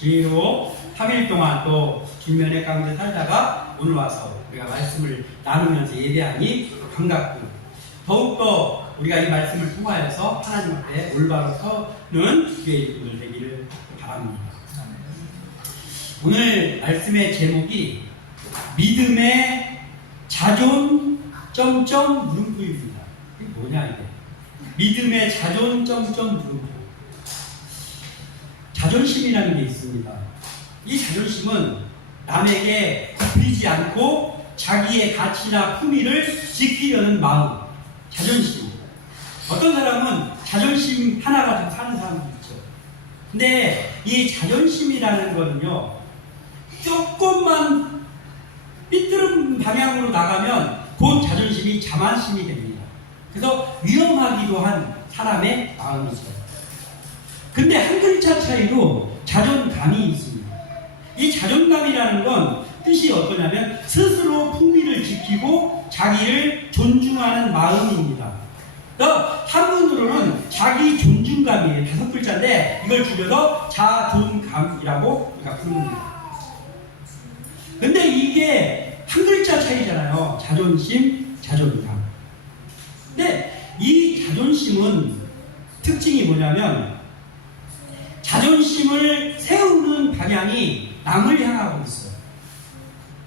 지혜로 3일 동안 또 주면의 가운데 살다가 오늘 와서 우리가 말씀을 나누면서 예배하니 반갑고, 더욱더 우리가 이 말씀을 통하여서 하나님 앞에 올바로 서는 주의 분들 되기를 바랍니다. 오늘 말씀의 제목이 믿음의 자존 물음표입니다. 이게 뭐냐 이게? 믿음의 자존 물음표. 자존심이라는 게 있습니다. 이 자존심은 남에게 굽히지 않고 자기의 가치나 품위를 지키려는 마음, 자존심. 어떤 사람은 자존심 하나 가지고 사는 사람도 있죠. 근데 이 자존심이라는 거는요, 조금만 삐뚤은 방향으로 나가면 곧 자존심이 자만심이 됩니다. 그래서 위험하기도 한 사람의 마음이죠. 근데 한 글자 차이로 자존감이 있습니다. 이 자존감이라는 건 뜻이 어떠냐면 스스로 품위를 지키고 자기를 존중하는 마음입니다. 한문으로는 자기 존중감이에요. 5글자인데 이걸 줄여서 자존감이라고 우리가 부릅니다. 근데 이게 한 글자 차이잖아요. 자존심, 자존감. 근데 이 자존심은 특징이 뭐냐면 자존심을 세우는 방향이 남을 향하고 있어요.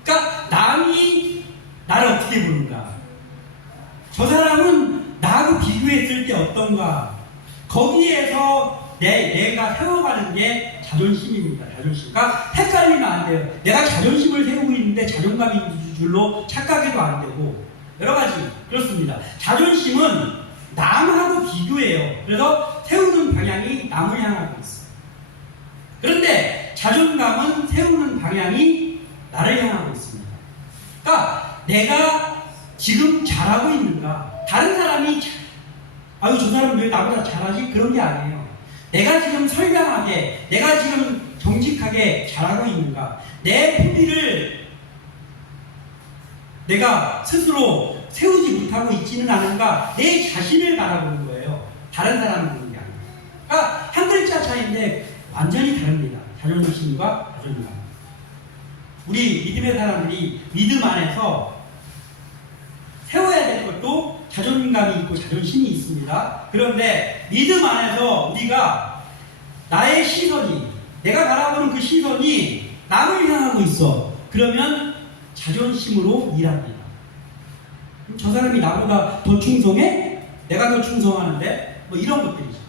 그러니까 남이 나를 어떻게 보는가, 저 사람은 나하고 비교했을 때 어떤가, 거기에서 내가 세워가는 게 자존심입니다. 자존심. 그러니까 헷갈리면 안 돼요. 내가 자존심을 세우고 있는데 자존감인 줄로 착각해도 안 되고, 여러 가지 그렇습니다. 자존심은 남하고 비교해요. 그래서 세우는 방향이 남을 향하고 있어요. 그런데 자존감은 세우는 방향이 나를 향하고 있습니다. 그러니까 내가 지금 잘하고 있는가, 다른 사람이 아유 저 사람 왜 나보다 잘하지? 그런 게 아니에요. 내가 지금 선량하게, 내가 지금 정직하게 잘하고 있는가, 내 품위를 내가 스스로 세우지 못하고 있지는 않은가, 내 자신을 바라보는 거예요. 다른 사람을 보는 게 아니에요. 그러니까 한 글자 차이인데 완전히 다릅니다. 자존심과 자존감. 우리 믿음의 사람들이 믿음 안에서 세워야 될 것도 자존감이 있고 자존심이 있습니다. 그런데 믿음 안에서 우리가 나의 시선이, 내가 바라보는 그 시선이 남을 향하고 있어. 그러면 자존심으로 일합니다. 저 사람이 나보다 더 충성해? 내가 더 충성하는데? 뭐 이런 것들이죠.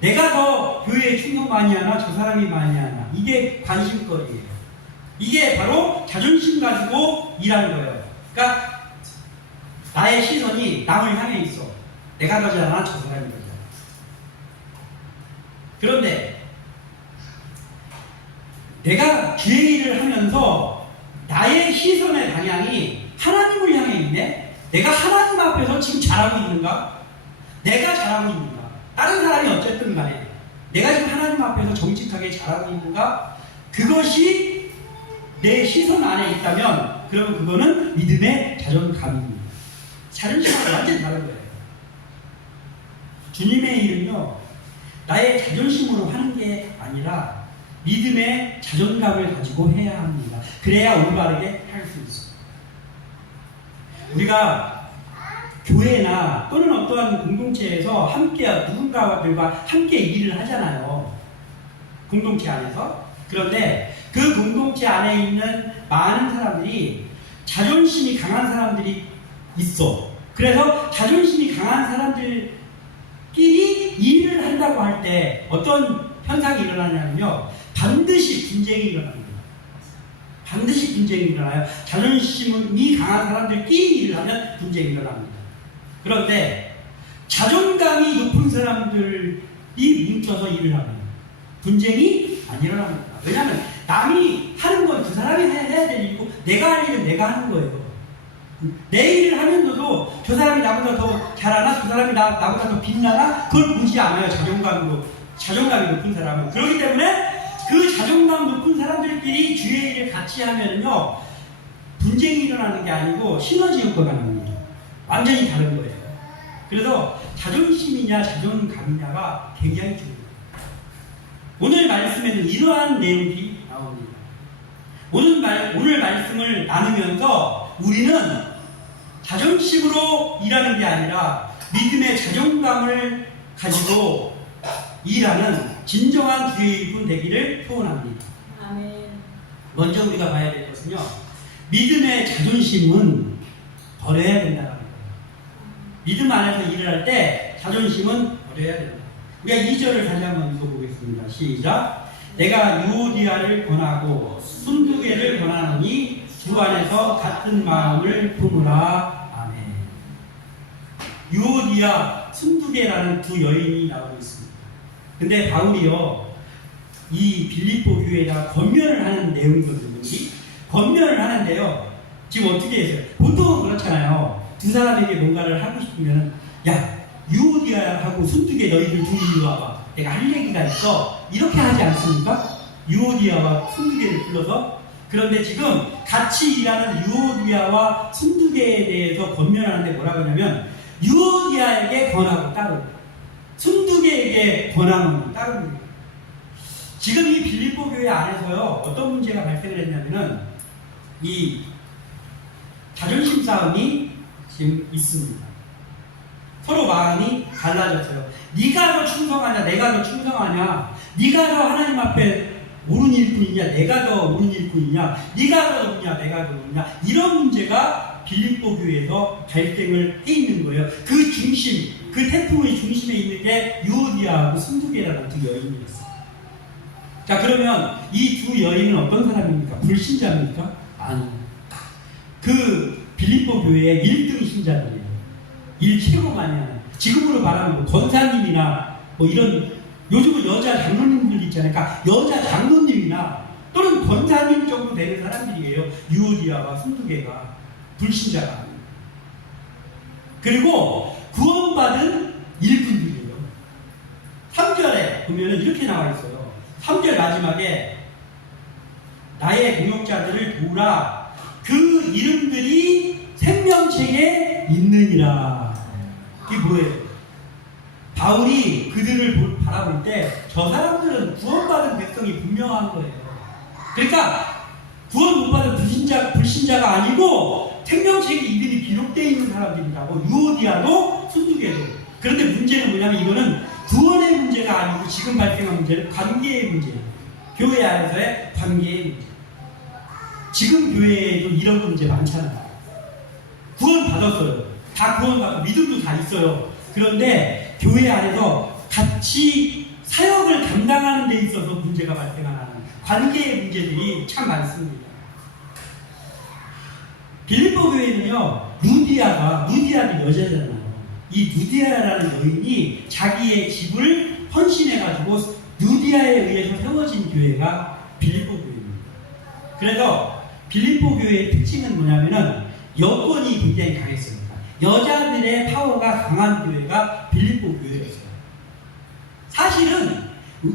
내가 더 교회에 충성 많이 하나, 저 사람이 많이 하나. 이게 관심거리예요. 이게 바로 자존심 가지고 일하는 거예요. 그러니까 나의 시선이 남을 향해 있어. 내가 더 잘하나, 저 사람이 더 잘하나. 그런데 내가 주의 일을 하면서 나의 시선의 방향이 하나님을 향해 있네? 내가 하나님 앞에서 지금 잘하고 있는가? 내가 잘하고 있는가? 다른 사람이 어쨌든 간에 내가 지금 하나님 앞에서 정직하게 잘하고 있는가? 그것이 내 시선 안에 있다면 그러면 그거는 믿음의 자존감입니다. 자존심은 완전히 다른 거예요. 주님의 일은요, 나의 자존심으로 하는 게 아니라 믿음의 자존감을 가지고 해야 합니다. 그래야 올바르게 할 수 있어요. 우리가 교회나 또는 어떠한 공동체에서 함께 누군가들과 함께 일을 하잖아요. 공동체 안에서. 그런데 그 공동체 안에 있는 많은 사람들이 자존심이 강한 사람들이 있어. 그래서 자존심이 강한 사람들끼리 일을 한다고 할 때 어떤 현상이 일어나냐면요, 반드시 분쟁이 일어납니다. 반드시 분쟁이 일어나요. 자존심이 강한 사람들끼리 일을 하면 분쟁이 일어납니다. 그런데 자존감이 높은 사람들이 뭉쳐서 일을 하면 분쟁이 안 일어납니다. 왜냐하면 남이 하는 건 그 사람이 해야 될 일이고 내가 할 일은 내가 하는 거예요. 내 일을 하면서도 저 사람이 나보다 더 잘하나, 저 사람이 나보다 더 빛나나, 그걸 보지 않아요. 자존감이 높은 사람은. 그렇기 때문에 그 자존감 높은 사람들끼리 주의 일을 같이 하면요, 분쟁이 일어나는 게 아니고 시너지 효과가 납니다. 완전히 다른 거예요. 그래서 자존심이냐 자존감이냐가 굉장히 중요해요. 오늘 말씀에는 이러한 내용이 나옵니다. 오늘 말씀을 나누면서 우리는 자존심으로 일하는 게 아니라 믿음의 자존감을 가지고 일하는 진정한 주의 일꾼 되기를 소원합니다. 아멘. 먼저 우리가 봐야 될 것은요, 믿음의 자존심은 버려야 된다는 거예요. 믿음 안에서 일을 할 때 자존심은 버려야 된다. 우리가 2절을 다시 한번 읽어보겠습니다. 시작. 내가 유오디아를 권하고 순두개를 권하노니 주 안에서 같은 마음을 품으라. 아멘. 유오디아, 순두개라는 두 여인이 나오고 있습니다. 근데 바울이요, 이 빌립보 교회에다 권면을 하는 내용이거든요. 권면을 하는데요, 지금 어떻게 했어요? 보통은 그렇잖아요. 두 사람에게 뭔가를 하고 싶으면, 야, 유오디아하고 순두개 너희들 둘이 이리 와봐. 내가 할 얘기가 있어. 이렇게 하지 않습니까? 유오디아와 순두개를 불러서. 그런데 지금 같이 일하는 유오디아와 순두개에 대해서 권면하는데 뭐라고 하냐면, 유오디아에게 권하고 따로, 순두개에게 권하는 따로. 지금 이 빌립보 교회 안에서요, 어떤 문제가 발생을 했냐면은, 이 자존심 싸움이 지금 있습니다. 서로 마음이 달라졌어요. 네가 더 충성하냐, 내가 더 충성하냐, 네가 더 하나님 앞에 옳은 일꾼이냐, 내가 더 옳은 일꾼이냐, 네가 더 높냐, 내가 더 높냐, 이런 문제가 빌립보 교회에서 발생을 해 있는 거예요. 그 중심, 그 태풍의 중심에 있는 게 유오디아하고 순두개라는 두 여인이었어요. 자, 그러면 이 두 여인은 어떤 사람입니까? 불신자입니까? 아니요. 그 빌립보 교회의 1등 신자들이에요. 일 최고 많이 하는. 지금으로 말하면 뭐 권사님이나 뭐 이런, 요즘은 여자 장로님들 있잖아요. 그러니까 여자 장로님이나 또는 권사님 정도 되는 사람들이에요. 유오디아와 순두개가. 불신자가 아니에요. 그리고 구원받은 일꾼들이에요. 3절에 보면은 이렇게 나와 있어요. 3절 마지막에 나의 동역자들을 도우라. 그 이름들이 생명책에 있느니라. 이게 뭐예요? 바울이 그들을 바라볼 때 저 사람들은 구원받은 백성이 분명한 거예요. 그러니까 구원 못 받은 불신자가 아니고 생명책에 이름이 기록되어 있는 사람들이라고. 유오디아도 순두개도. 그런데 문제는 뭐냐면 이거는 구원의 문제가 아니고 지금 발생한 문제는 관계의 문제예요. 교회 안에서의 관계의 문제. 지금 교회에도 이런 문제 많잖아요. 구원 받았어요. 다 구원받고 믿음도 다 있어요. 그런데 교회 안에서 같이 사역을 담당하는 데 있어서 문제가 발생하는 관계의 문제들이 참 많습니다. 빌립보 교회는요, 루디아도 여자잖아요. 이 루디아라는 여인이 자기의 집을 헌신해가지고 루디아에 의해서 세워진 교회가 빌립보 교회입니다. 그래서 빌립보 교회의 특징은 뭐냐면은 여권이 굉장히 강했습니다. 여자들의 파워가 강한 교회가 빌립보 교회였어요. 사실은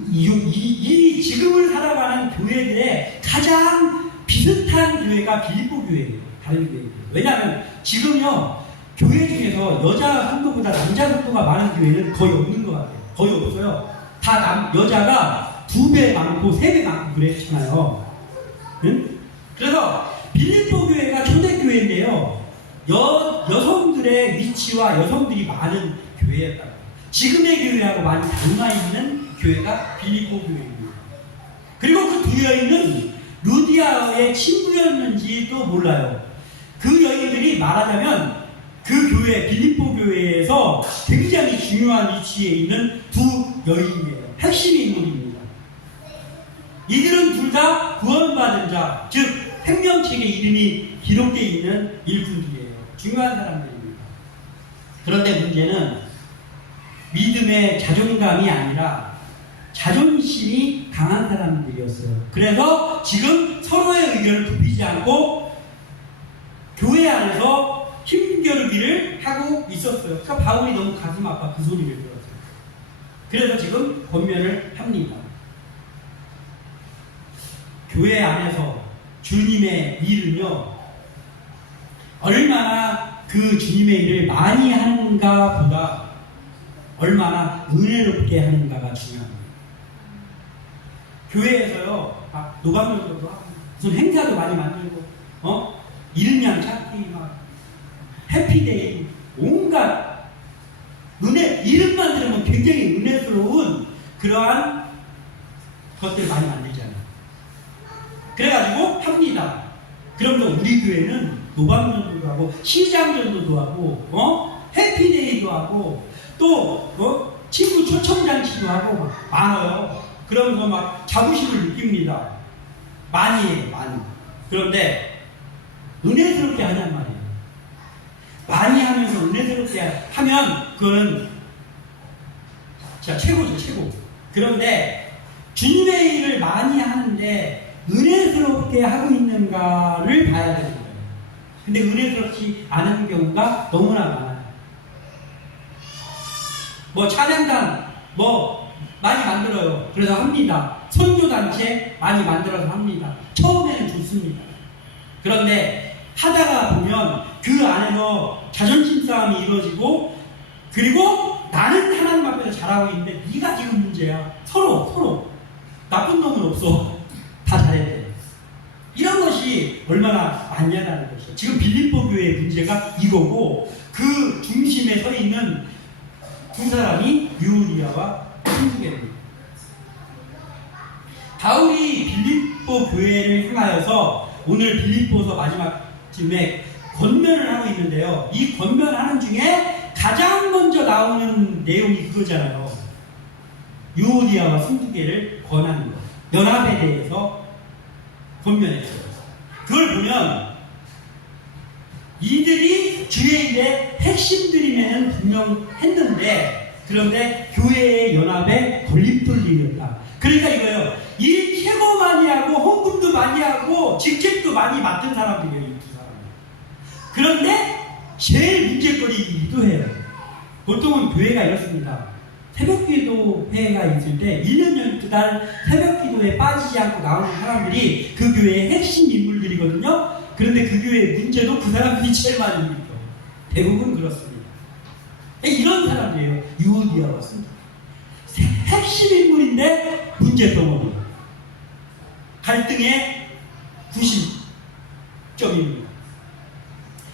이 지금을 살아가는 교회들의 가장 비슷한 교회가 빌립보 교회예요. 다른 교회예요. 왜냐하면 지금요, 교회 중에서 여자 성도보다 남자 성도가 많은 교회는 거의 없는 것 같아요. 거의 없어요. 다 여자가 2배 많고 3배 많고 그랬잖아요. 응? 그래서 빌립보 교회가 초대교회인데요, 여성들의 위치와 여성들이 많은 교회였다고. 지금의 교회하고 많이 닮아있는 교회가 빌립보 교회입니다. 그리고 그 두 여인은 루디아의 친구였는지도 몰라요. 그 여인들이 말하자면 그 교회, 빌립보 교회에서 굉장히 중요한 위치에 있는 두 여인이에요. 핵심 인물입니다. 이들은 둘 다 구원받은 자, 즉 생명책에 이름이 기록되어 있는 일꾼들이에요. 중요한 사람들입니다. 그런데 문제는 믿음의 자존감이 아니라 자존심이 강한 사람들이었어요. 그래서 지금 서로의 의견을 굽히지 않고 교회 안에서 힘겨루기를 하고 있었어요. 그러니까 바울이 너무 가슴 아파 그 소리를 들었어요. 그래서 지금 권면을 합니다. 교회 안에서 주님의 일은요, 얼마나 그 주님의 일을 많이 하는가 보다 얼마나 은혜롭게 하는가가 중요합니다. 교회에서요, 막 노방전도도 하고, 무슨 행사도 많이 만들고, 일냥 찾기, 막, 해피데이, 온갖, 이름만 들으면 굉장히 은혜스러운 그러한 것들을 많이 만들잖아요. 그래가지고 합니다. 그러면서 우리 교회는 노방전도도 하고, 시장전도도 하고, 해피데이도 하고, 또, 친구 초청잔치도 하고, 많아요. 그러면서 막 자부심을 느낍니다. 많이 해요, 많이. 그런데, 은혜스럽게 하냔 말이에요. 많이 하면서 은혜스럽게 하면, 그거는, 진짜 최고죠, 최고. 그런데, 주님의 일을 많이 하는데, 은혜스럽게 하고 있는가를 봐야 되는 거예요. 근데 은혜스럽지 않은 경우가 너무나 많아요. 뭐 찬양단 많이 만들어요. 그래서 합니다. 선교단체 많이 만들어서 합니다. 처음에는 좋습니다. 그런데 하다가 보면 그 안에서 자존심 싸움이 이루어지고, 그리고 나는 하나님 앞에서 잘하고 있는데 네가 지금 문제야. 서로 나쁜 놈은 없어. 다 잘했대. 이런 것이 얼마나 많냐는 것이죠. 지금 빌립보 교회의 문제가 이거고, 그 중심에 서 있는 두 사람이 유오디아와 신두개입니다. 바울이 빌립보 교회를 향하여서 오늘 빌립보서 마지막쯤에 권면을 하고 있는데요. 이 권면하는 중에 가장 먼저 나오는 내용이 그거잖아요. 유오디아와 신두개를 권하는 것. 연합에 대해서 권면했어요. 그걸 보면 이들이 주의 일의 핵심들이면 분명했는데, 그런데 교회의 연합에 걸림돌이었다. 그러니까 이거예요. 일 최고 많이 하고 헌금도 많이 하고 직책도 많이 맡은 사람들이에요, 이 두 사람. 그런데 제일 문제거리이기도 해요. 보통은 교회가 이렇습니다. 새벽기도 회가 있을 때 1년 12달 새벽기도에 빠지지 않고 나오는 사람들이 그 교회의 핵심 인물들이거든요. 그런데 그 교회의 문제도 그 사람들이 제일 많습니다. 대부분 그렇습니다. 이런 사람들이에요. 유오디아와 신두개. 핵심 인물인데 문제덩어리. 갈등의 구심점입니다.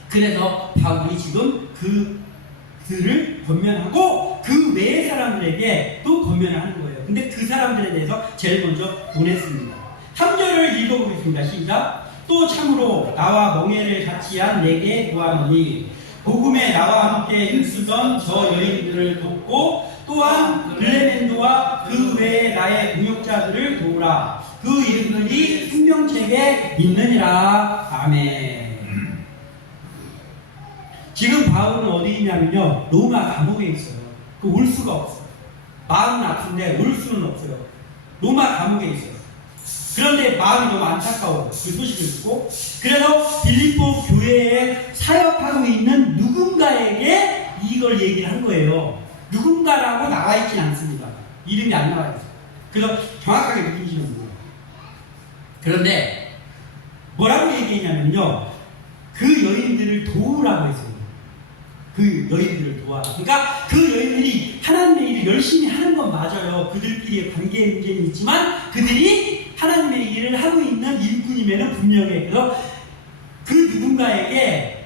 그래서 바울이 지금 그들을 권면하고 그 외의 사람들에게 또 권면을 하는 거예요. 근데 그 사람들에 대해서 제일 먼저 보냈습니다. 3절을 읽어보겠습니다. 시작. 또 참으로 나와 멍에를 같이 한 내게 구하노니 복음에 나와 함께 힘쓰던 저 여인들을 돕고 또한 글레멘도와 그 외에 나의 동역자들을 도우라. 그 이름들이 생명책에 있느니라. 아멘. 지금 바울은 어디 있냐면요, 로마 감옥에 있어요. 올 수가 없어요. 마음은 아픈데 올 수는 없어요. 로마 감옥에 있어요. 그런데 마음이 너무 안타까워요. 그 소식을 듣고. 그래서 빌립보 교회에 사역하고 있는 누군가에게 이걸 얘기를 한 거예요. 누군가라고 나와 있진 않습니다. 이름이 안 나와 있어요. 그래서 정확하게 누군지는 몰라요. 그런데 뭐라고 얘기했냐면요, 그 여인들을 도우라고 했어요. 그 여인들을 도와라. 그러니까 그 여인들이 하나님의 일을 열심히 하는 건 맞아요. 그들끼리의 관계의 문제는 있지만 그들이 하나님의 일을 하고 있는 일꾼임에는 분명해. 그래서 그 누군가에게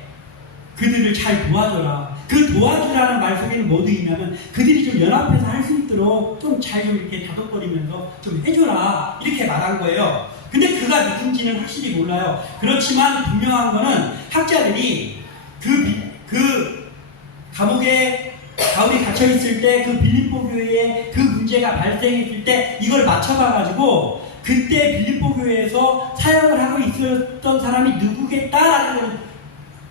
그들을 잘 도와줘라. 그 도와주라는 말 속에는 뭐도 있냐면 그들이 좀 연합해서 할 수 있도록 좀 잘 좀 이렇게 다독거리면서 좀 해줘라. 이렇게 말한 거예요. 근데 그가 누군지는 확실히 몰라요. 그렇지만 분명한 거는 학자들이 그 감옥에 바울이 갇혀있을 때 그 빌립보 교회에 그 문제가 발생했을 때 이걸 맞춰봐가지고 그때 빌립보 교회에서 사역을 하고 있었던 사람이 누구겠다라는 걸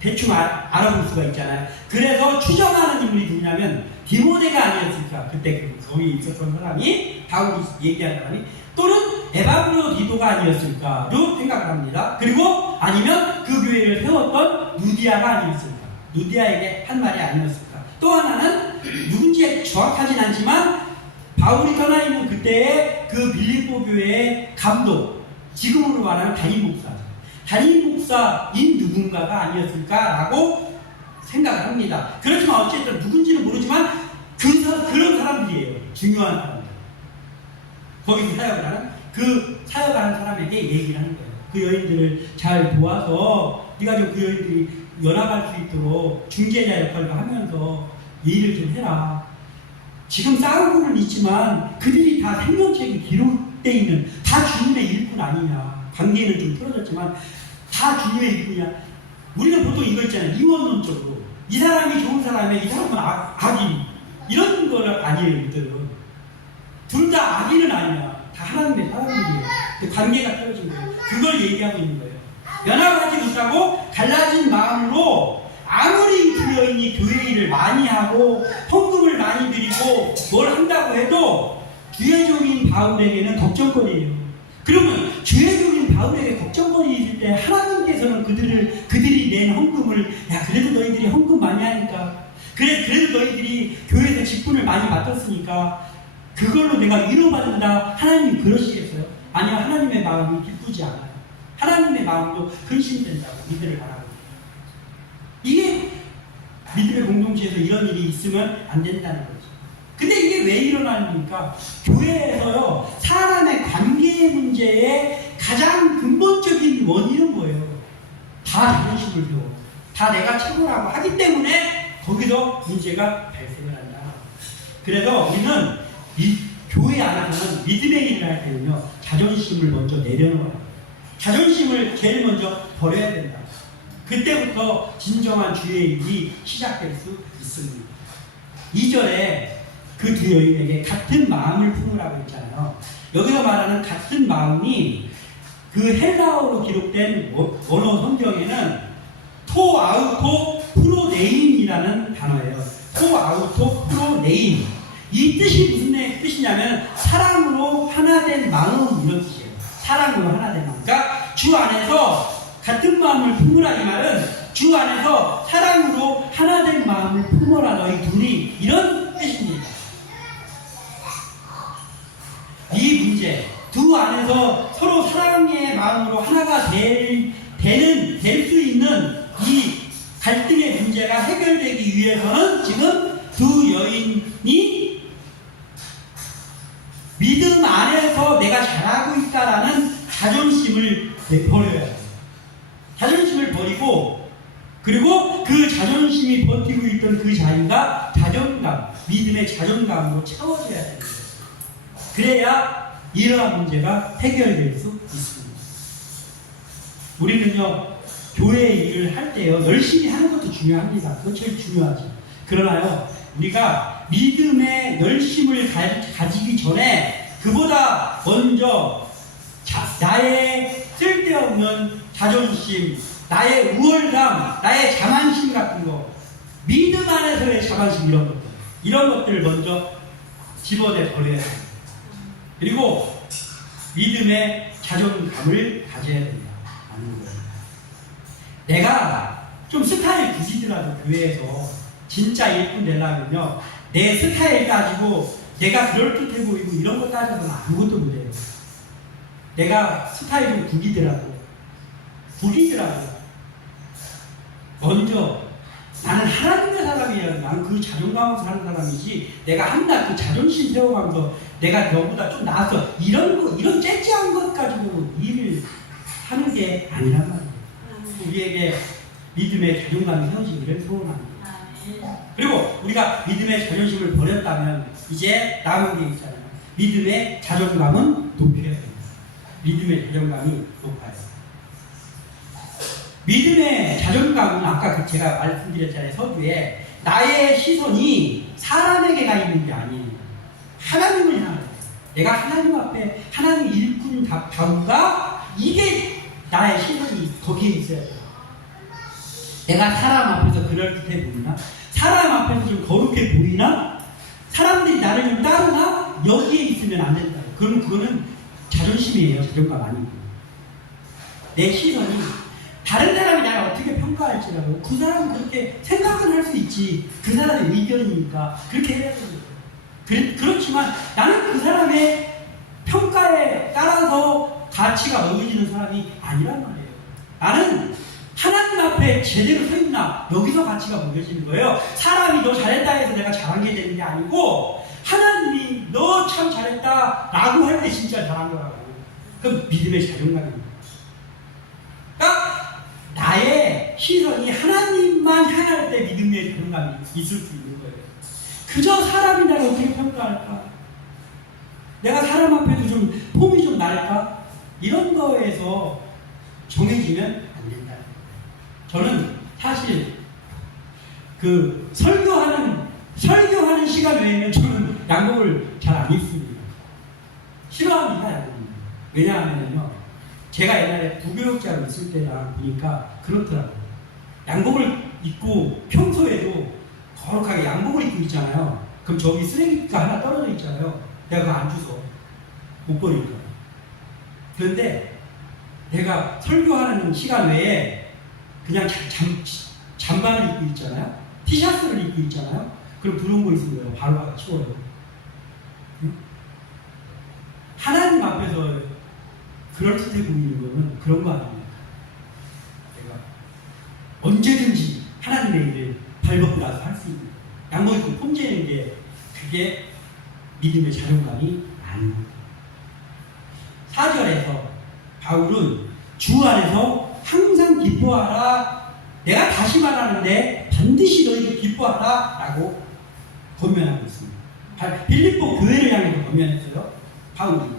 대충 알아볼 수가 있잖아요. 그래서 추정하는 인물이 누구냐면 디모데가 아니었을까. 그때 거기 있었던 사람이, 바울이 얘기한 사람이, 또는 에바브로 디도가 아니었을까로 생각을 합니다. 그리고 아니면 그 교회를 세웠던 누디아가 아니었을까. 누디아에게 한 말이 아니었을까. 또 하나는 누군지 정확하진 않지만 바울이 떠나 있는 그때의 그 빌립보 교회의 감독, 지금으로 말하는 담임 목사, 담임 목사인 누군가가 아니었을까라고 생각을 합니다. 그렇지만 어쨌든 누군지는 모르지만 그런 사람들이에요. 중요한 사람들. 거기서 사역을 하는 그 사역하는 사람에게 얘기를 하는 거예요. 그 여인들을 잘 도와서 네가 좀 그 여인들이 연합할 수 있도록 중재자 역할을 하면서 일을 좀 해라. 지금 싸우고는 있지만 그들이 다 생명책이 기록되어 있는 다 주님의 일꾼 아니냐. 관계는 좀 틀어졌지만 다 주님의 일꾼이야. 우리는 보통 이거 있잖아요. 이원론적으로 이 사람이 좋은 사람이야, 이 사람은 악인, 이런 거는 아니에요. 이들은 둘 다 악인은 아니야. 다 하나님의 사람들이에요. 관계가 떨어진 거예요. 그걸 얘기하고 있는 거예요. 연합하지 못하고 갈라진 마음으로 아무리 그 여인이 교회 일을 많이 하고 헌금을 많이 드리고 뭘 한다고 해도 주의종인 바울에게는 걱정거리예요. 그러면 주의종인 바울에게 걱정거리 있을 때 하나님께서는 그들이 낸 헌금을, 야 그래도 너희들이 헌금 많이 하니까, 그래도 너희들이 교회에서 직분을 많이 맡았으니까 그걸로 내가 위로받는다. 하나님이 그러시겠어요? 아니요. 하나님의 마음이 기쁘지 않아요. 하나님의 마음도 근심된다고 이들을 바라고. 이게 믿음의 공동체에서 이런 일이 있으면 안 된다는 거죠. 근데 이게 왜 일어나니까 교회에서요, 사람의 관계 문제의 가장 근본적인 원인은 뭐예요? 다 자존심을 세워. 다 내가 최고라고 하기 때문에 거기서 문제가 발생을 한다. 그래서 우리는 교회 안에서는 믿음의 일을 할 때는요, 자존심을 먼저 내려놓아요. 자존심을 제일 먼저 버려야 된다. 그때부터 진정한 주의 일이 시작될 수 있습니다. 2절에 그 두 여인에게 같은 마음을 품으라고 했잖아요. 여기서 말하는 같은 마음이 그 헬라어로 기록된 원어 성경에는 토 아우토 프로네임이라는 단어예요. 토 아우토 프로네임. 이 뜻이 무슨 뜻이냐면 사랑으로 하나된 마음, 이런 뜻이에요. 사랑으로 하나된 마음. 그러니까 주 안에서 같은 마음을 품으라, 이 말은 주 안에서 사랑으로 하나된 마음을 품어라 너희 둘이, 이런 뜻입니다. 이 문제, 두 안에서 서로 사랑의 마음으로 하나가 될 수 있는 이 갈등의 문제가 해결되기 위해서는 지금 두 여인이 믿음 안에서 내가 잘하고 있다라는 자존심을 버려야 돼요. 자존심을 버리고, 그리고 그 자존심이 버티고 있던 그 자리가 자존감, 믿음의 자존감으로 채워져야 됩니다. 그래야 이러한 문제가 해결될 수 있습니다. 우리는요, 교회 일을 할 때요, 열심히 하는 것도 중요합니다. 그거 제일 중요하죠. 그러나요, 우리가 믿음의 열심을 가지기 전에 그보다 먼저 나의 쓸데없는 자존심, 나의 우월감, 나의 자만심 같은 거, 믿음 안에서의 자만심, 이런 것들을 먼저 집어내 버려야 됩니다. 그리고 믿음의 자존감을 가져야 된다. 하는 거예요. 내가 좀 스타일 굳이더라도 교회에서 진짜 일꾼 되려면요, 내 스타일 가지고 내가 그럴듯해 보이고 이런 거 따져서는 아무것도 못해요. 내가 스타일 좀 구기더라도 먼저 나는 하나님의 사람이야. 나는 그 자존감으로 사는 사람이지, 내가 한낱 그 자존심 세워가면서 내가 너보다 좀 나아서 이런 째째한 것 가지고 일을 하는 게 아니란 말이에요. 우리에게 믿음의 자존감이 세워지기를 소원합니다. 그리고 우리가 믿음의 자존심을 버렸다면 이제 남은 게 있잖아요. 믿음의 자존감은 높여야 됩니다. 믿음의 자존감이 높아요. 믿음의 자존감은 아까 제가 말씀드렸잖아요. 서두에 나의 시선이 사람에게 가 있는 게 아니에요. 하나님을 향해. 내가 하나님 앞에 하나님 일꾼다운가, 이게 나의 시선이 거기에 있어야 돼요. 내가 사람 앞에서 그럴듯해 보이나? 사람 앞에서 좀 거룩해 보이나? 사람들이 나를 좀 따르나? 여기에 있으면 안 된다. 그러면 그거는 자존심이에요. 자존감 아니고. 내 시선이 다른 사람이 나를 어떻게 평가할지라도 그 사람은 그렇게 생각은 할 수 있지. 그 사람의 의견이니까 그렇게 해야 됩니다. 그렇지만 나는 그 사람의 평가에 따라서 가치가 먹여지는 사람이 아니란 말이에요. 나는 하나님 앞에 제대로 서 있나, 여기서 가치가 먹여지는 거예요. 사람이 너 잘했다 해서 내가 잘한 게 되는 게 아니고, 하나님이 너 참 잘했다 라고 할 때 진짜 잘한 거라고. 그 믿음의 자존감입니다. 그러니까 나의 시선이 하나님만 향할 때 믿음의 자존감이 있을 수 있는 거예요. 그저 사람이 나를 어떻게 평가할까? 내가 사람 앞에도 좀 폼이 좀 날까? 이런 거에서 정해지면 안 된다. 저는 사실 그 설교하는 시간 외에는 저는 양복을 잘 안 입습니다. 싫어합니다, 양복을. 왜냐하면요, 제가 옛날에 부교육자로 있을 때랑 보니까 그렇더라고요. 양복을 입고 평소에도 거룩하게 양복을 입고 있잖아요. 그럼 저기 쓰레기가 하나 떨어져 있잖아요. 내가 그거 안 주워. 못 버릴까. 그런데 내가 설교하는 시간 외에 그냥 잠바를 입고 있잖아요. 티셔츠를 입고 있잖아요. 그럼 부러운 거 있으면 바로 가서 치워요. 응? 하나님 앞에서 그럴듯해 보이는 거는 그런 거 아닙니까? 내가 언제든지 하나님의 일을 발벗고 나서 할 수 있는 양복 입고 폼재는 게 그게 믿음의 자존감이 아닙니다. 4절에서 바울은 주 안에서 항상 기뻐하라. 내가 다시 말하는데 반드시 너희도 기뻐하라 라고 권면하고 있습니다. 빌립보 교회를 향해서 권면했어요. 바울이.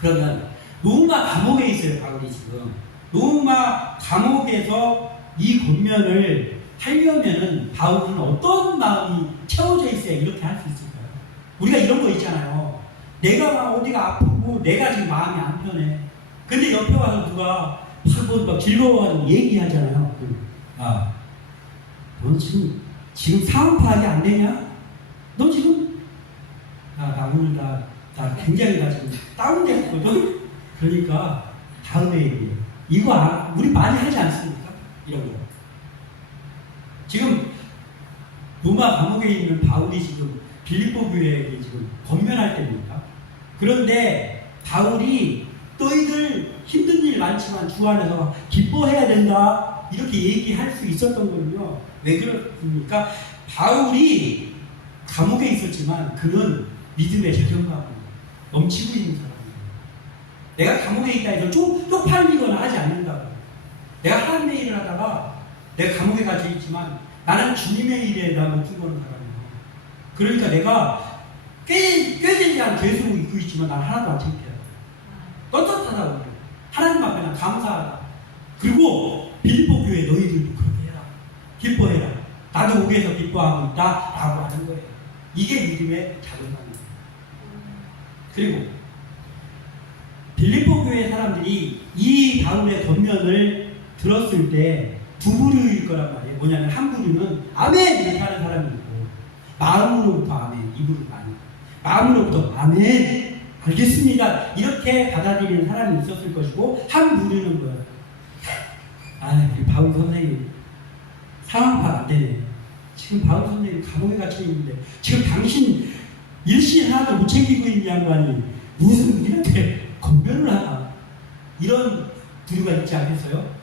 그러면 로마 감옥에 있어요. 바울이 지금. 로마 감옥에서 이 권면을 하려면은 바울은 어떤 마음이 채워져 있어야 이렇게 할 수 있을까요? 우리가 이런 거 있잖아요. 내가 막 어디가 아프고 내가 지금 마음이 안 편해. 근데 옆에 와서 누가 막 즐거워하는 얘기하잖아요. 아, 너 지금 상황 파악이 안 되냐? 너 지금 나 오늘 나 굉장히 나 지금 다운됐거든. 그러니까 다음에 얘기해. 이거 우리 많이 하지 않습니까? 이런 거. 지금 로마 감옥에 있는 바울이 지금 빌립보 교회에게 지금 권면할 때입니까? 그런데 바울이 너희들 힘든 일 많지만 주 안에서 기뻐해야 된다 이렇게 얘기할 수 있었던 거는요. 왜 그렇습니까? 바울이 감옥에 있었지만 그는 믿음의 자존감을 넘치고 있는 사람이에요. 내가 감옥에 있다 해서 쪽팔리거나 하지 않는다고. 내가 하나님의 일을 하다가 내가 감옥에 갇혀 있지만 나는 주님의 일에다 목숨 거는 사람이에요. 그러니까 내가 꾀되지 않은 죄수로 입고 있지만 난 하나도 안 창피해요. 떳떳하다고. 하나님 앞에 난 감사하다. 그리고 빌립보 교회 너희들도 그렇게 해라. 기뻐해라. 나도 오게서 기뻐하고 있다 라고 하는 거예요. 이게 믿음의 자존감입니다. 그리고 빌립보 교회 사람들이 이 바울의 권면을 들었을 때 두 부류일 거란 말이에요. 뭐냐면 한 부류는 아멘 이렇게 하는 사람이 있고 마음으로부터 아멘 입으로는 아멘 마음으로부터 아멘 알겠습니다 이렇게 받아들이는 사람이 있었을 것이고 한 부류는 뭐예요? 아, 바울 선생님 상황 파악 안 되네. 지금 바울 선생님 감옥에 갇혀 있는데 지금 당신 일시 하나도 못 챙기고 있는 양반이 무슨 이렇게 권면을 하나 이런 부류가 있지 않겠어요?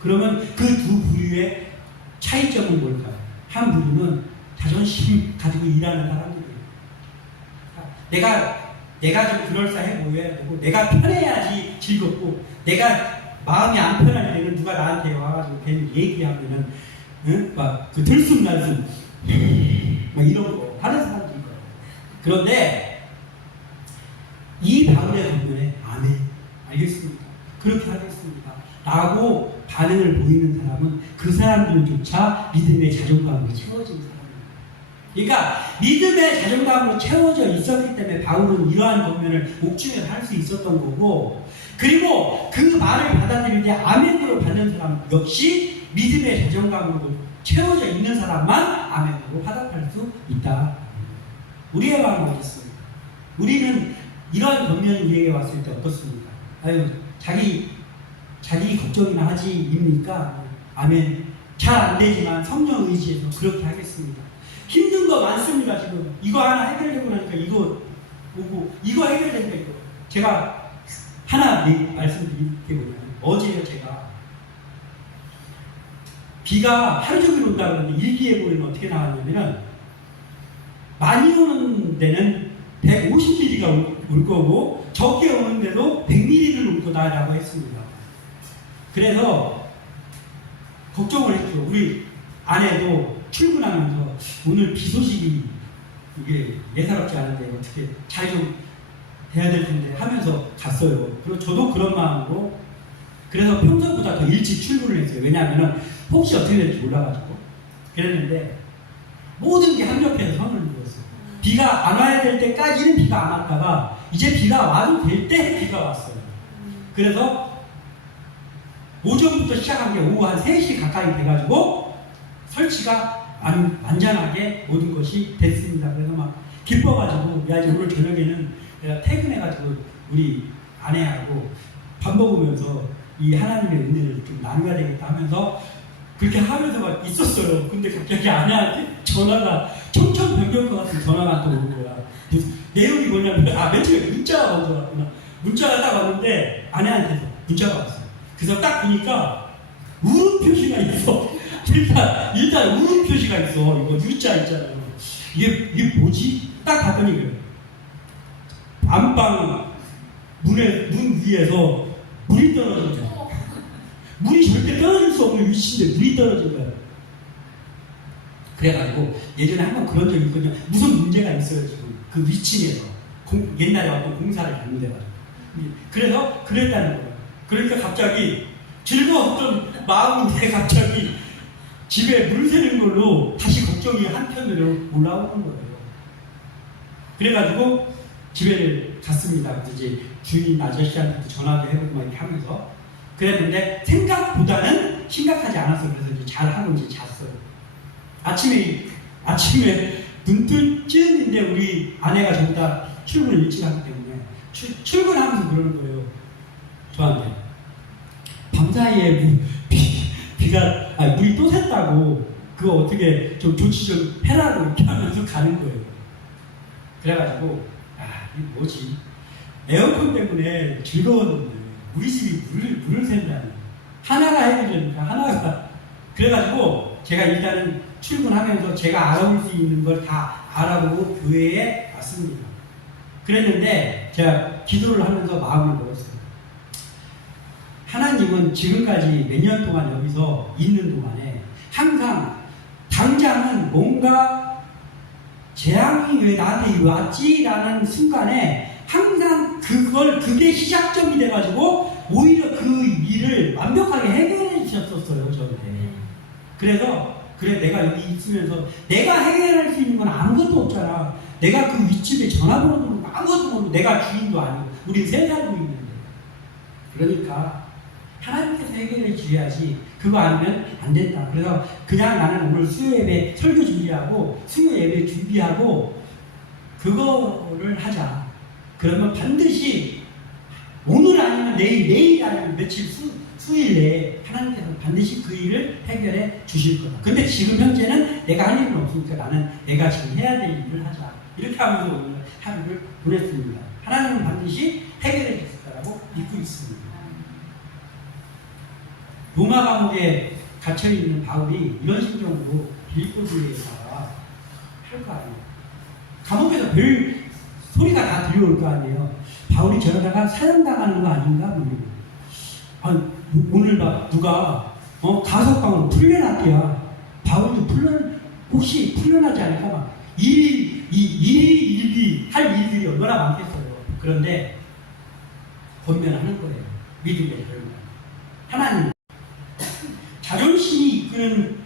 그러면 그 두 부류의 차이점은 뭘까요? 한 부류는 자존심 가지고 일하는 사람들이에요. 내가 좀 그럴싸해 보여야 되고 내가 편해야지 즐겁고 내가 마음이 안 편할 때는 누가 나한테 와가지고 괜히 얘기하면은 막 그 들숨날숨 막 이런 거 하는 사람들이 있어요. 그런데 이 바울의 권면에 아멘 알겠습니다. 그렇게 하겠습니다. 라고 반응을 보이는 사람은 그 사람들조차 믿음의 자존감으로 채워진 사람입니다. 그러니까 믿음의 자존감으로 채워져 있었기 때문에 바울은 이러한 권면을 옥중에서 할 수 있었던 거고 그리고 그 말을 받아들일 때 아멘으로 받는 사람 역시 믿음의 자존감으로 채워져 있는 사람만 아멘으로 화답할 수 있다. 우리의 마음은 어떻습니까? 우리는 이러한 권면이 우리에게 왔을 때 어떻습니까? 아유 자기 걱정이나 하지입니까? 아멘. 잘 안 되지만 성령 의지에서 그렇게 하겠습니다. 힘든 거 많습니다. 지금 이거 하나 해결되고 나니까 이거 오고 이거 해결되니까 이거. 제가 하나 말씀드릴 게 뭐냐면 어제요 제가 비가 하루 종일 온다고 하는데 일기예보에는 어떻게 나왔냐면 많이 오는 데는 150mm가 올 거고 적게 오는데도 100mm를 올 거다라고 했습니다. 그래서 걱정을 했죠. 우리 아내도 출근하면서 오늘 비 소식이 이게 예사롭지 않은데 어떻게 잘 좀 해야 될 텐데 하면서 갔어요. 그리고 저도 그런 마음으로 그래서 평소보다 더 일찍 출근을 했어요. 왜냐하면 혹시 어떻게 될지 몰라가지고 그랬는데 모든 게 합력해서 선을 이루었어요. 비가 안 와야 될 때까지는 비가 안 왔다가 이제 비가 와도 될 때 비가 왔어요. 그래서 오전부터 시작한 게 오후 한 3시 가까이 돼가지고 설치가 완전하게 모든 것이 됐습니다. 그래서 막 기뻐가지고 야 이제 오늘 저녁에는 내가 퇴근해가지고 우리 아내하고 밥 먹으면서 이 하나님의 은혜를 좀 나눠야 되겠다 하면서 그렇게 하면서 막 있었어요. 근데 갑자기 아내한테 전화가 청천벽력 것 같은 전화가 또 오는 거야. 내용이 뭐냐면 맨 처음에 문자가 먼저 왔구나. 문자가 딱 왔는데 아내한테서 문자가 왔어요. 그래서 딱 보니까 울음 표시가 있어. 일단 울음 표시가 있어. 이거 U자 있잖아요. 이게 뭐지? 딱 봤더니 그래요. 안방 문 위에서 물이 떨어진 거야. 물이 절대 떨어질 수 없는 위치인데 물이 떨어진 거야. 그래가지고 예전에 한번 그런 적이 있거든요. 무슨 문제가 있어요 지금 그 위층에서 옛날에 어떤 공사를 잘못해가지고. 그래서 그랬다는 거예요. 그러니까 갑자기 즐거웠던 마음인데 갑자기 집에 물 새는 걸로 다시 걱정이 한편으로 올라오는 거예요. 그래가지고 집에 갔습니다. 그래서 이제 주인 아저씨한테 전화도 해보고 막 이렇게 하면서 그랬는데 생각보다는 심각하지 않았어요. 그래서 이제 잘하고 이제 잤어요. 아침에 눈 뜰 쯤인데 우리 아내가 전부 다 출근을 일찍 하기 때문에 출근하면서 그러는 거예요. 저한테 밤사이에 물이 또 샜다고 그거 어떻게 좀 조치 좀 해라고 이렇게 하면서 가는 거예요. 그래가지고 이게 뭐지? 에어컨 때문에 즐거웠는데 우리 집이 물을 샌다니 하나가 해결되니까 하나가 그래가지고 제가 일단은 출근하면서 제가 알아볼 수 있는 걸 다 알아보고 교회에 왔습니다. 그랬는데 제가 기도를 하면서 마음을 먹었어요. 하나님은 지금까지 몇 년 동안 여기서 있는 동안에 항상 당장은 뭔가 재앙이 왜 나한테 왔지라는 순간에 항상 그게 시작점이 돼가지고 오히려 그 일을 완벽하게 해결해 주셨었어요 저한테. 그래서 그래 내가 여기 있으면서 내가 해결할 수 있는 건 아무것도 없잖아. 내가 그 윗집에 전화번호도 모르고 아무것도 모르고 내가 주인도 아니고 우리 세 살고 있는데 그러니까 하나님께서 해결해 주셔야지 그거 아니면 안 된다. 그래서 그냥 나는 오늘 수요 예배 설교 준비하고 수요 예배 준비하고 그거를 하자. 그러면 반드시 오늘 아니면 내일 아니면 며칠 수일 내에 하나님께서 반드시 그 일을 해결해 주실 거다. 근데 지금 현재는 내가 할 일은 없으니까 나는 내가 지금 해야 될 일을 하자. 이렇게 하면서 오늘 하루를 보냈습니다. 하나님은 반드시 해결해 주실 거라고 믿고 있습니다. 로마 감옥에 갇혀있는 바울이 이런 심정으로 빌립보서에다가 할 거 아니에요. 감옥에서 별 소리가 다 들려올 거 아니에요. 바울이 저러다가 사형당하는 거 아닌가 모르고 오늘 막 누가 가석방으로 풀려났대야. 바울도 혹시 풀려나지 않을까 막 일이 할 일들이 얼마나 많겠어요. 그런데 권면하는 거예요. 믿음의 결과. 하나님 자존심이 이끄는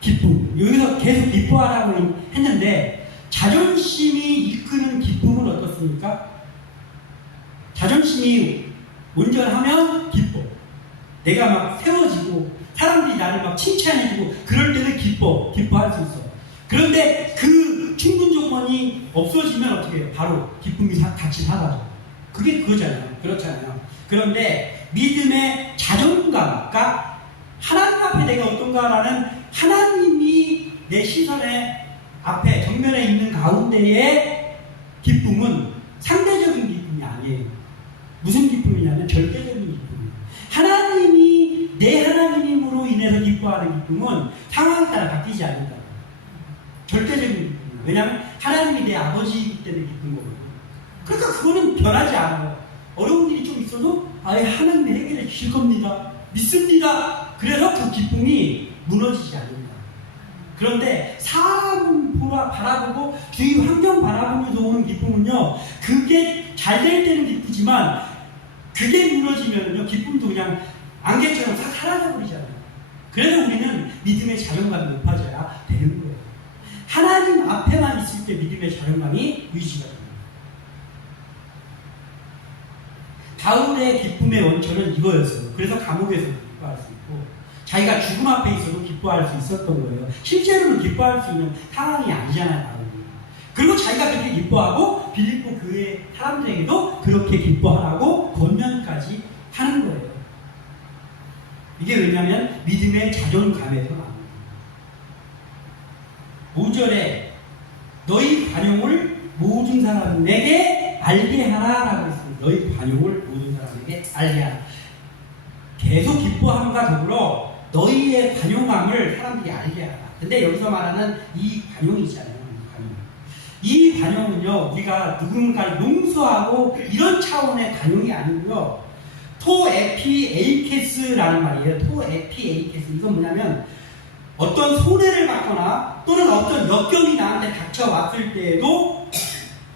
기쁨. 여기서 계속 기뻐하라고 했는데 자존심이 이끄는 기쁨은 어떻습니까? 자존심이 온전하면 기뻐. 내가 막 세워지고 사람들이 나를 막 칭찬해주고 그럴 때는 기뻐할 수 있어. 그런데 그 충분 조건이 없어지면 어떻게 해요? 바로 기쁨이 같이 사라져. 그게 그거잖아요. 그렇잖아요. 그런데 믿음의 자존감, 그러니까 하나님 앞에 내가 어떤가라는 하나님이 내 시선에 앞에 정면에 있는 가운데의 기쁨은 상대적인 기쁨이 아니에요. 무슨 기쁨이냐면 절대적인 기쁨이에요. 하나님이 내 하나님으로 인해서 기뻐하는 기쁨은 상황에 따라 바뀌지 않는다. 절대적인 기쁨이에요. 왜냐하면 하나님이 내 아버지이기 때문에 기쁜 거거든요. 그러니까 그거는 변하지 않아요. 어려운 일이 좀 있어도 아예 하나님이 해결해 주실 겁니다. 믿습니다. 그래서 그 기쁨이 무너지지 않는다. 그런데 사람 바라보고 주위 환경 바라보면서 오는 기쁨은요, 그게 잘 될 때는 기쁘지만 그게 무너지면요 기쁨도 그냥 안개처럼 싹 사라져버리잖아요. 그래서 우리는 믿음의 자존감이 높아져야 되는 거예요. 하나님 앞에만 있을 때 믿음의 자존감이 유지가 됩니다. 바울의 기쁨의 원천은 이거였어요. 그래서 감옥에서도 기뻐할 수 있고 자기가 죽음 앞에 있어도 기뻐할 수 있었던 거예요. 실제로는 기뻐할 수 있는 상황이 아니잖아요, 바울이. 그리고 자기가 그렇게 기뻐하고 빌립보 교회 사람들에게도 그렇게 기뻐하라고 권면까지 하는 거예요. 이게 왜냐하면 믿음의 자존감에서 나옵니다. 5절에 너희 관용을 모든 사람에게 알게 하라라고 했습니다. 너희 관용을 모든 사람에게 알게 하라. 계속 기뻐함과 더불어 너희의 관용함을 사람들이 알게 하라. 근데 여기서 말하는 이 관용이잖아요. 이 관용은요, 우리가 누군가를 용서하고 이런 차원의 관용이 아니고요, 토에피에이케스라는 말이에요. 토에피에이케스. 이건 뭐냐면 어떤 손해를 받거나 또는 어떤 역경이 나한테 닥쳐왔을 때에도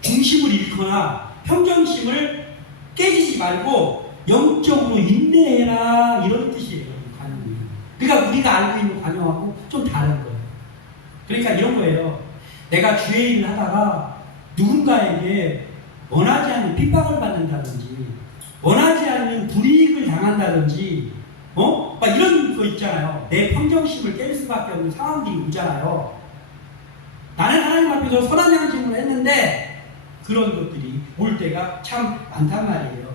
중심을 잃거나 평정심을 깨지지 말고 영적으로 인내해라, 이런 뜻이에요. 관용이. 그러니까 우리가 알고 있는 관용하고 좀 다른 거예요. 그러니까 이런 거예요. 내가 주의 일을 하다가 누군가에게 원하지 않는 핍박을 받는다든지 원하지 않는 불이익을 당한다든지 막 이런 거 있잖아요. 내 평정심을 깰 수밖에 없는 상황들이 오잖아요. 나는 하나님 앞에서 선한 양심을 했는데 그런 것들이 올 때가 참 많단 말이에요.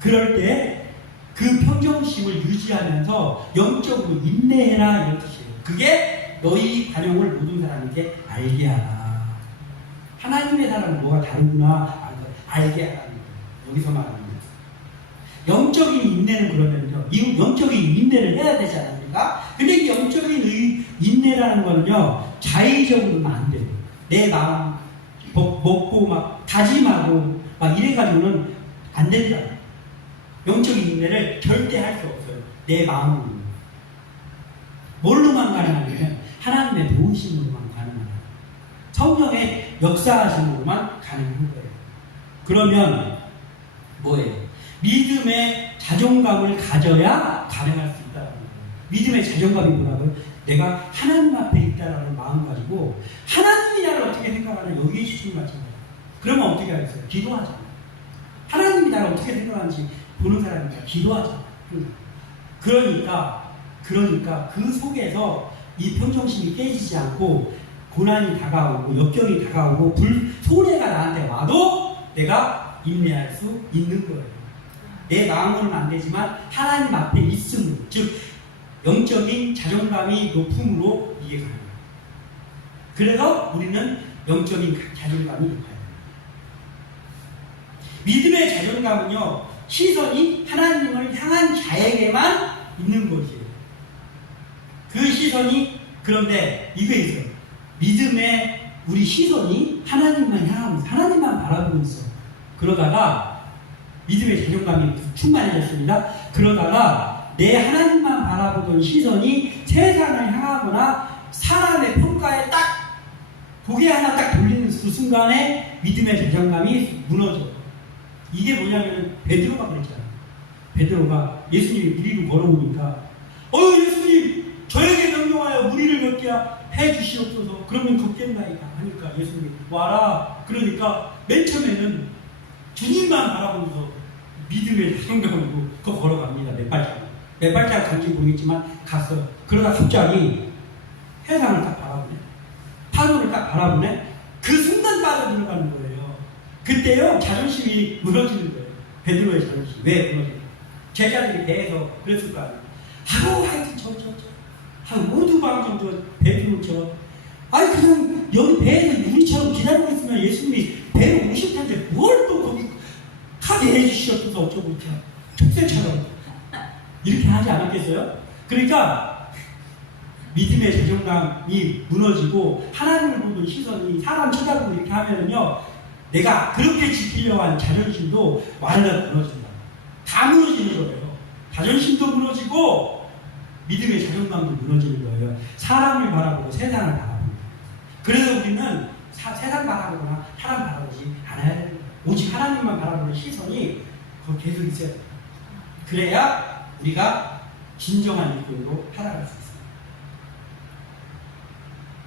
그럴 때 그 평정심을 유지하면서 영적으로 인내해라, 이런 뜻이에요. 그게 너희 관용을 모든 사람에게 알게 하라. 하나님의 사람은 뭐가 다르구나 알게 하라는 거예요. 여기서 말합니다. 영적인 인내는 그러면요, 이 영적인 인내를 해야 되지 않습니까? 근데 이 영적인 인내라는 거는요, 자의적으로는 안 돼요. 내 마음 먹고 막 다짐하고 막 이래가지고는 안 된다. 영적인 인내를 절대 할 수 없어요. 내 마음으로. 뭘로만 가능하냐면 하나님의 도우심으로만 가능합니다. 성령의 역사하심으로만 가능한 거예요. 그러면 뭐예요? 믿음의 자존감을 가져야 가능할 수 있다는 거예요. 믿음의 자존감이 뭐라고요? 내가 하나님 앞에 있다라는 마음 가지고 하나님이 나를 어떻게 생각하나 여기에 주신 마찬가지예요. 그러면 어떻게 하겠어요? 기도하잖아요. 하나님이 나를 어떻게 생각하는지 보는 사람이니까 기도하잖아요. 그러니까 그 속에서 이 평정심이 깨지지 않고 고난이 다가오고 역경이 다가오고 손해가 나한테 와도 내가 인내할 수 있는 거예요. 내 마음으로는 안 되지만 하나님 앞에 있음으로, 즉 영적인 자존감이 높음으로 이게 가능해요. 그래서 우리는 영적인 자존감이 높아요. 믿음의 자존감은요, 시선이 하나님을 향한 자에게만 있는 것이에요. 그 시선이, 그런데 이거 있어요. 믿음의 우리 시선이 하나님만 향하면서 하나님만 바라보고 있어. 그러다가 믿음의 자존감이 충만해졌습니다. 그러다가 내 하나님만 바라보던 시선이 세상을 향하거나 사람의 평가에 딱 고개 하나 딱 돌리는 그 순간에 믿음의 자존감이 무너져요. 이게 뭐냐면 베드로가 그랬잖아요. 베드로가 예수님이 무리로 걸어오니까 예수님 저에게 명령하여 무리를 걷게 해주시옵소서. 그러면 걷겠나이다 하니까 예수님이 와라. 그러니까 맨 처음에는 주님만 바라보면서 믿음의 자존감으로 그 걸어갑니다. 몇 발짝 간지 모르겠지만 갔어요. 그러다 갑자기 해상을 딱 바라보네. 파도를 딱 바라보네. 그 순간 빠져들어가는 거예요. 그때요 자존심이 무너지는 거예요. 베드로의 자존심. 왜 무너지는 거예요? 제자들이 배에서 그랬을 거 아니에요. 하여튼 모두 방정도 베드로처럼 그냥 여기 배에서 우리처럼 기다리고 있으면 예수님이 배로 오실 텐데 뭘 또 거기 가게 해주시옵소서 어쩌고 이렇게 촉새처럼 이렇게 하지 않았겠어요? 그러니까 믿음의 자존감이 무너지고 하나님을 보는 시선이 사람 쳐다보고 이렇게 하면은요 내가 그렇게 지키려고 하는 자존심도 완전 무너진다. 다 무너지는 거예요. 자존심도 무너지고 믿음의 자존감도 무너지는 거예요. 사람을 바라보고 세상을 바라보고. 그래서 우리는 세상 바라보거나 사람 바라보지 않아야 돼요. 오직 하나님만 바라보는 시선이 거기 계속 있어야 돼요. 그래야 우리가 진정한 일꾼으로 살아갈 수 있습니다.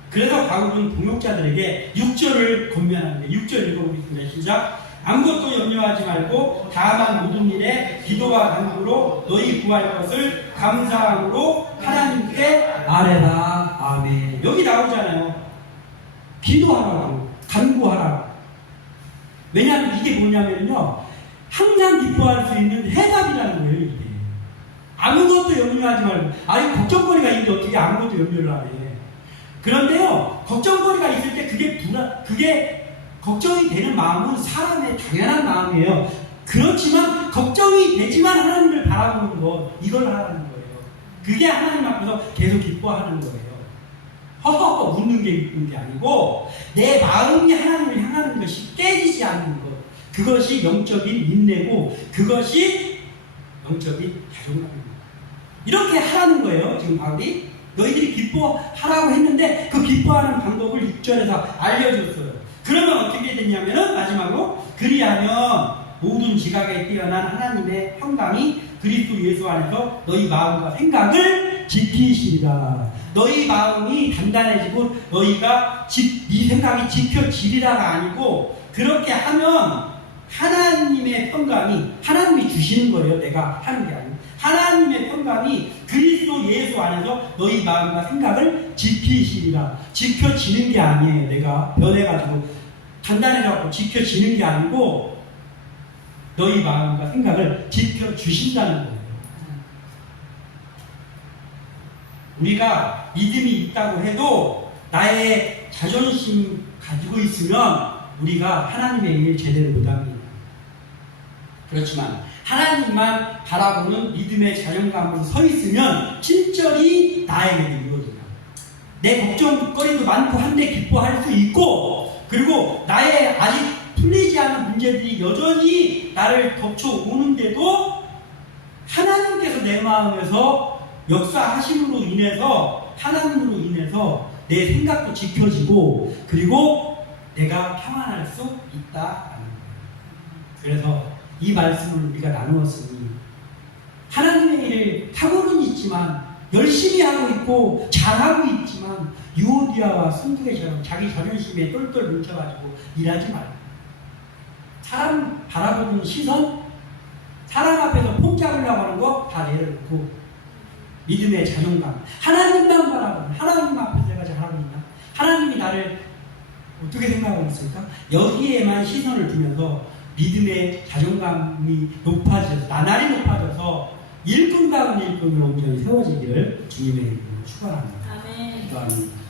그래서 바울은 동역자들에게 6절을 권면하는데 6절 읽어보겠습니다. 시작. 아무것도 염려하지 말고 다만 모든 일에 기도와 간구로 너희 구할 것을 감사함으로 하나님께 아뢰라. 아멘. 여기 나오잖아요. 기도하라고 간구하라고. 왜냐하면 이게 뭐냐면요, 항상 기뻐할 수 있는 해답이라는 거예요. 이게 아무것도 염려하지 말고. 아니 걱정거리가 있는데 어떻게 아무것도 염려를 안 해. 그런데요, 걱정거리가 있을 때 그게 걱정이 되는 마음은 사람의 당연한 마음이에요. 그렇지만 걱정이 되지만 하나님을 바라보는 것, 이걸 하라는 거예요. 그게 하나님 앞에서 계속 기뻐하는 거예요. 허허허 웃는 게 기쁜 게 아니고 내 마음이 하나님을 향하는 것이 깨지지 않는 것, 그것이 영적인 인내고 그것이 영적인 자존감입니다. 이렇게 하라는 거예요. 지금 바울이 너희들이 기뻐하라고 했는데 그 기뻐하는 방법을 6절에서 알려줬어요. 그러면 어떻게 되냐면은 마지막으로 그리하면 모든 지각에 뛰어난 하나님의 평강이 그리스도 예수 안에서 너희 마음과 생각을 지키시리라. 너희 마음이 단단해지고 너희가 네 생각이 지켜지리라가 아니고, 그렇게 하면 하나님의 평강이, 하나님이 주시는 거예요. 내가 하는 게 아니고 하나님의 평강이 그리스도 예수 안에서 너희 마음과 생각을 지키시리라. 지켜지는 게 아니에요. 내가 변해가지고 단단해져서 지켜지는 게 아니고 너희 마음과 생각을 지켜주신다는 거예요. 우리가 믿음이 있다고 해도 나의 자존심 가지고 있으면 우리가 하나님의 일을 제대로 못합니다. 그렇지만 하나님만 바라보는 믿음의 자존감으로 서 있으면 친절히 나에게 이루어져요. 내 걱정거리도 많고 한데 기뻐할 수 있고, 그리고 나의 아직 풀리지 않은 문제들이 여전히 나를 덮쳐오는데도 하나님께서 내 마음에서 역사하심으로 인해서, 하나님으로 인해서 내 생각도 지켜지고 그리고 내가 평안할 수 있다. 그래서 이 말씀을 우리가 나누었으니 하나님의 일을 하고는 있지만, 열심히 하고 있고 잘하고 있지만 유오디아와 순두개처럼 자기 자존심에 똘똘 뭉쳐가지고 일하지 말고, 사람 바라보는 시선, 사람 앞에서 폼 잡으려고 하는 거 다 내려놓고 믿음의 자존감, 하나님만 바라보는, 하나님 앞에서 내가 잘하고 있나? 하나님이 나를 어떻게 생각하고 있을까? 여기에만 시선을 두면서 믿음의 자존감이 높아져서, 나날이 높아져서 일꾼다운 일꾼으로 온전히 세워지기를 주님의 이름으로 축원합니다. 아멘. 기도합니다.